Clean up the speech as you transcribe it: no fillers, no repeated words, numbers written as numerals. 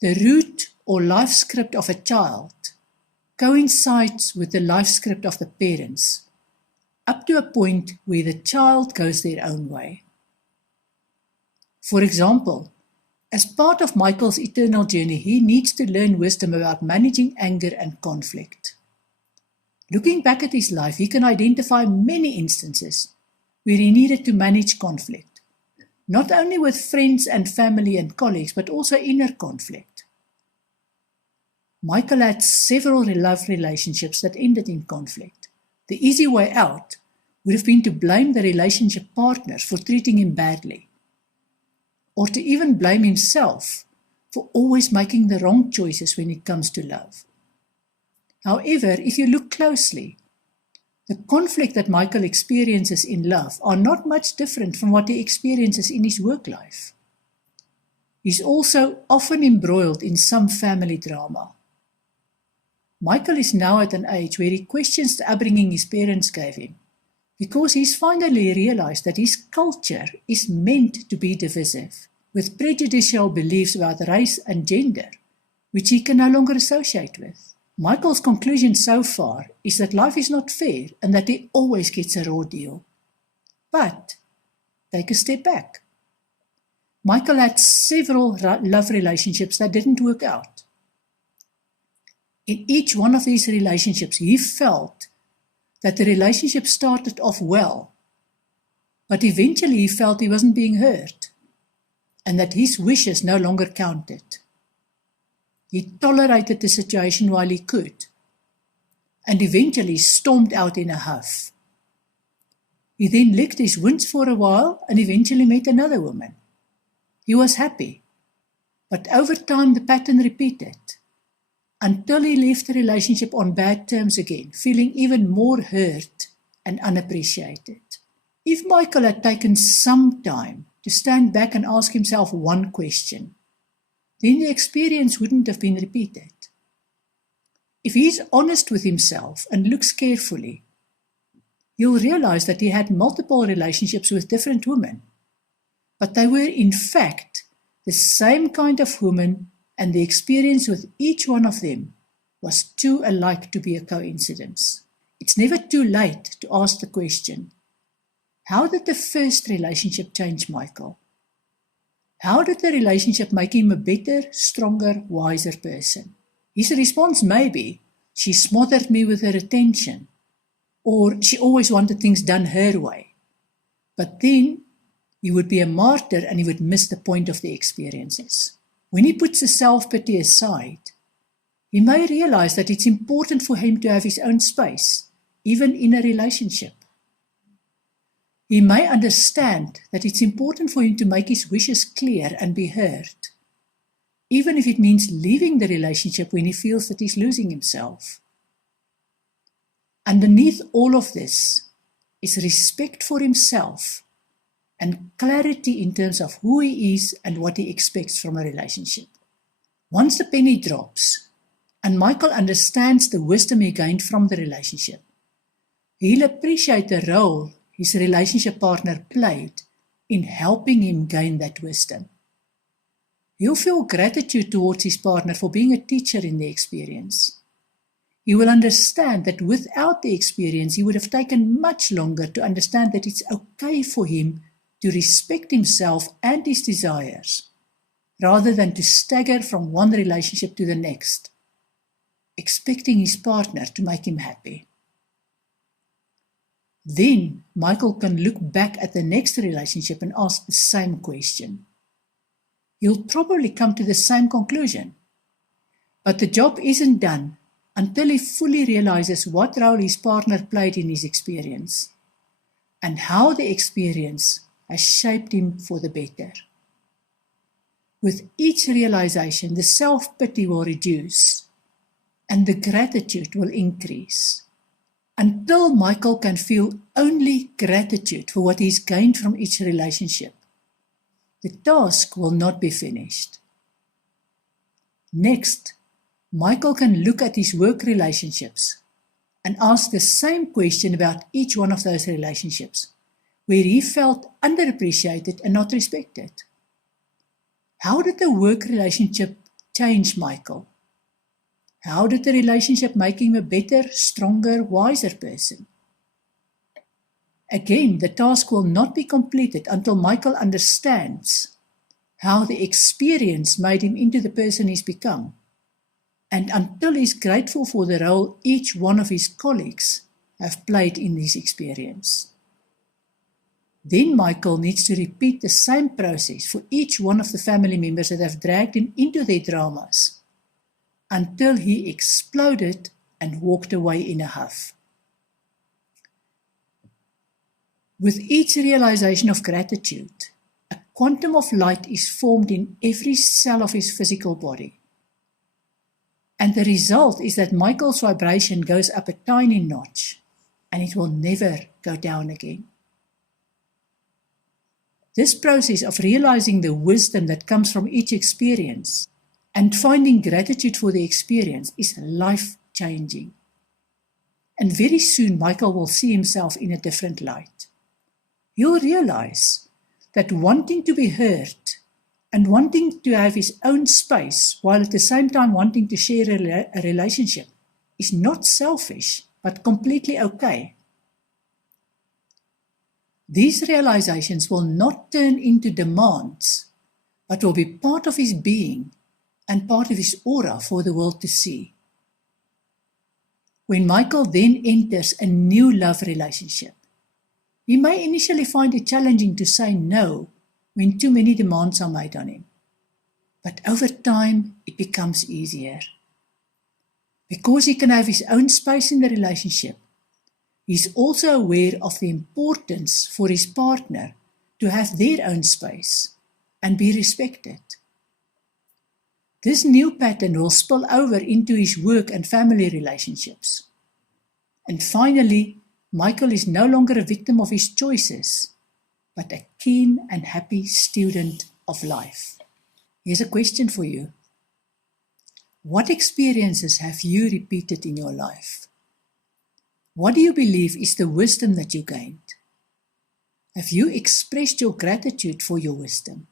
The root or life script of a child coincides with the life script of the parents, up to a point where the child goes their own way. For example, as part of Michael's eternal journey, he needs to learn wisdom about managing anger and conflict. Looking back at his life, he can identify many instances where he needed to manage conflict, not only with friends and family and colleagues, but also inner conflict. Michael had several love relationships that ended in conflict. The easy way out would have been to blame the relationship partners for treating him badly, or to even blame himself for always making the wrong choices when it comes to love. However, if you look closely, the conflict that Michael experiences in love are not much different from what he experiences in his work life. He's also often embroiled in some family drama. Michael is now at an age where he questions the upbringing his parents gave him, because he's finally realized that his culture is meant to be divisive, with prejudicial beliefs about race and gender, which he can no longer associate with. Michael's conclusion so far is that life is not fair and that he always gets a raw deal. But take a step back. Michael had several love relationships that didn't work out. In each one of these relationships, he felt that the relationship started off well, but eventually he felt he wasn't being heard and that his wishes no longer counted. He tolerated the situation while he could, and eventually stormed out in a huff. He then licked his wounds for a while and eventually met another woman. He was happy, but over time the pattern repeated, until he left the relationship on bad terms again, feeling even more hurt and unappreciated. If Michael had taken some time to stand back and ask himself one question, then the experience wouldn't have been repeated. If he's honest with himself and looks carefully, you'll realize that he had multiple relationships with different women, but they were in fact the same kind of woman, and the experience with each one of them was too alike to be a coincidence. It's never too late to ask the question, how did the first relationship change Michael? How did the relationship make him a better, stronger, wiser person? His response may be, she smothered me with her attention, or she always wanted things done her way. But then he would be a martyr and he would miss the point of the experiences. When he puts the self-pity aside, he may realize that it's important for him to have his own space, even in a relationship. He may understand that it's important for him to make his wishes clear and be heard, even if it means leaving the relationship when he feels that he's losing himself. Underneath all of this is respect for himself and clarity in terms of who he is and what he expects from a relationship. Once the penny drops, and Michael understands the wisdom he gained from the relationship, he'll appreciate the role his relationship partner played in helping him gain that wisdom. He'll feel gratitude towards his partner for being a teacher in the experience. He will understand that without the experience, he would have taken much longer to understand that it's okay for him to respect himself and his desires, rather than to stagger from one relationship to the next, expecting his partner to make him happy. Then Michael can look back at the next relationship and ask the same question. He'll probably come to the same conclusion, but the job isn't done until he fully realizes what role his partner played in his experience and how the experience has shaped him for the better. With each realization, the self-pity will reduce and the gratitude will increase, until Michael can feel only gratitude for what he's gained from each relationship. The task will not be finished. Next, Michael can look at his work relationships and ask the same question about each one of those relationships, where he felt underappreciated and not respected. How did the work relationship change Michael? How did the relationship make him a better, stronger, wiser person? Again, the task will not be completed until Michael understands how the experience made him into the person he's become, and until he's grateful for the role each one of his colleagues have played in this experience. Then Michael needs to repeat the same process for each one of the family members that have dragged him into their dramas, until he exploded and walked away in a huff. With each realization of gratitude, a quantum of light is formed in every cell of his physical body. And the result is that Michael's vibration goes up a tiny notch, and it will never go down again. This process of realizing the wisdom that comes from each experience and finding gratitude for the experience is life-changing. And very soon, Michael will see himself in a different light. He'll realize that wanting to be heard and wanting to have his own space while at the same time wanting to share a relationship is not selfish, but completely okay. These realizations will not turn into demands, but will be part of his being and part of his aura for the world to see. When Michael then enters a new love relationship, he may initially find it challenging to say no when too many demands are made on him. But over time, it becomes easier. Because he can have his own space in the relationship, he's also aware of the importance for his partner to have their own space and be respected. This new pattern will spill over into his work and family relationships. And finally, Michael is no longer a victim of his choices, but a keen and happy student of life. Here's a question for you. What experiences have you repeated in your life? What do you believe is the wisdom that you gained? Have you expressed your gratitude for your wisdom?